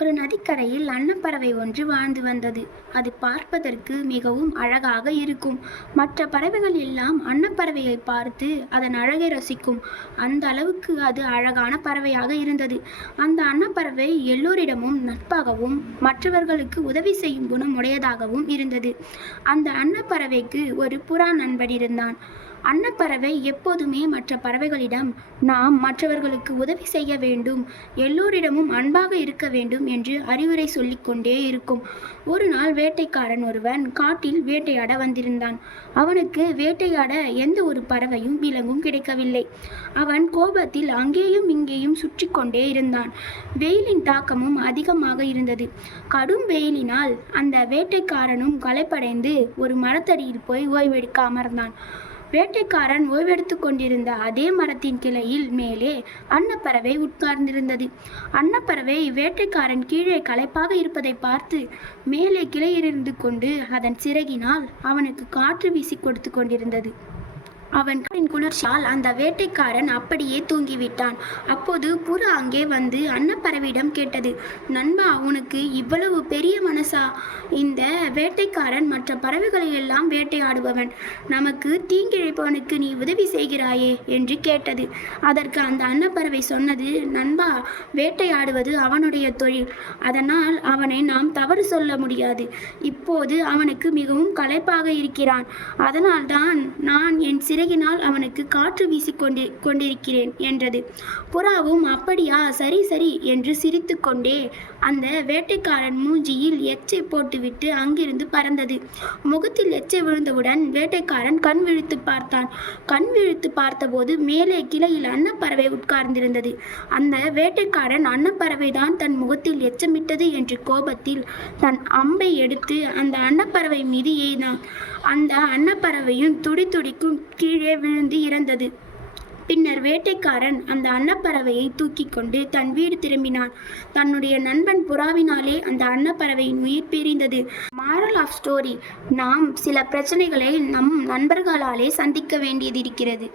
ஒரு நதிக்கரையில் அன்னப்பறவை ஒன்று வாழ்ந்து வந்தது. அது பார்ப்பதற்கு மிகவும் அழகாக இருக்கும். மற்ற பறவைகள் எல்லாம் அன்னப்பறவையை பார்த்து அதன் அழகை ரசிக்கும். அந்த அளவுக்கு அது அழகான பறவையாக இருந்தது. அந்த அன்னப்பறவை எல்லோரிடமும் நட்பாகவும் மற்றவர்களுக்கு உதவி செய்யும் குணம் உடையதாகவும் இருந்தது. அந்த அன்னப்பறவைக்கு ஒரு புறா நண்பன் இருந்தான். அன்னப்பறவை எப்போதுமே மற்ற பறவைகளிடம் நாம் மற்றவர்களுக்கு உதவி செய்ய வேண்டும், எல்லோரிடமும் அன்பாக இருக்க வேண்டும் என்று அறிவுரை சொல்லிக்கொண்டே இருக்கும். ஒரு நாள் வேட்டைக்காரன் ஒருவன் காட்டில் வேட்டையாட வந்திருந்தான். அவனுக்கு வேட்டையாட எந்த ஒரு பறவையும் விலங்கும் கிடைக்கவில்லை. அவன் கோபத்தில் அங்கேயும் இங்கேயும் சுற்றி கொண்டே இருந்தான். வெயிலின் தாக்கமும் அதிகமாக இருந்தது. கடும் வெயிலினால் அந்த வேட்டைக்காரனும் களைப்படைந்து ஒரு மரத்தடியில் போய் ஓய்வெடுக்க அமர்ந்தான். வேட்டைக்காரன் ஓய்வெடுத்து கொண்டிருந்த அதே மரத்தின் கிளையில் மேலே அன்னப்பறவை உட்கார்ந்திருந்தது. அன்னப்பறவை வேட்டைக்காரன் கீழே களைப்பாக இருப்பதை பார்த்து மேலே கிளையிலிருந்து கொண்டு அதன் சிறகினால் அவனுக்கு காற்று வீசி கொடுத்து கொண்டிருந்தது. அவன் குளிர்ச்சியால் அந்த வேட்டைக்காரன் அப்படியே தூங்கிவிட்டான். அப்போது புறா அங்கே வந்து அன்னப்பறவையிடம் கேட்டது, நண்பா, உனக்கு இவ்வளவு பெரிய மனசா? இந்த வேட்டைக்காரன் மற்ற பறவைகளை எல்லாம் வேட்டையாடுபவன், நமக்கு தீங்கிழைப்பவனுக்கு நீ உதவி செய்கிறாயே என்று கேட்டது. அதற்கு அந்த அன்னப்பறவை சொன்னது, நண்பா, வேட்டையாடுவது அவனுடைய தொழில், அதனால் அவனை நாம் தவறு சொல்ல முடியாது. இப்போது அவனுக்கு மிகவும் களைப்பாக இருக்கிறான், அதனால்தான் நான் என் சிறகினால் அவனுக்கு காற்று வீசி கொண்டிருக்கிறேன் என்றது. புறாவும் அப்படியா, சரி சரி என்று சிரித்து கொண்டே அந்த வேட்டைக்காரன் மூஞ்சியில் எச்சை போட்டுவிட்டு அங்கிருந்து பறந்தது. முகத்தில் எச்சை விழுந்தவுடன் வேட்டைக்காரன் கண் விழித்து பார்த்தான். கண் விழித்து பார்த்தபோது மேலே கிளையில் அன்னப்பறவை உட்கார்ந்திருந்தது. அந்த வேட்டைக்காரன் அன்னப்பறவை தான் தன் முகத்தில் எச்சமிட்டது என்று கோபத்தில் தன் அம்பை எடுத்து அந்த அன்னப்பறவை மீது எய்தான். அந்த அன்னப்பறவையும் துடிதுடிக்கும் கீழே விழுந்து இறந்தது. பின்னர் வேட்டைக்காரன் அந்த அன்னப்பறவையை தூக்கி கொண்டு தன் வீடு திரும்பினான். தன்னுடைய நண்பன் புறாவினாலே அந்த அன்னப்பறவையின் உயிர் பிரிந்தது. மாரல் ஆஃப் ஸ்டோரி: நாம் சில பிரச்சனைகளை நம் நண்பர்களாலே சந்திக்க வேண்டியது இருக்கிறது.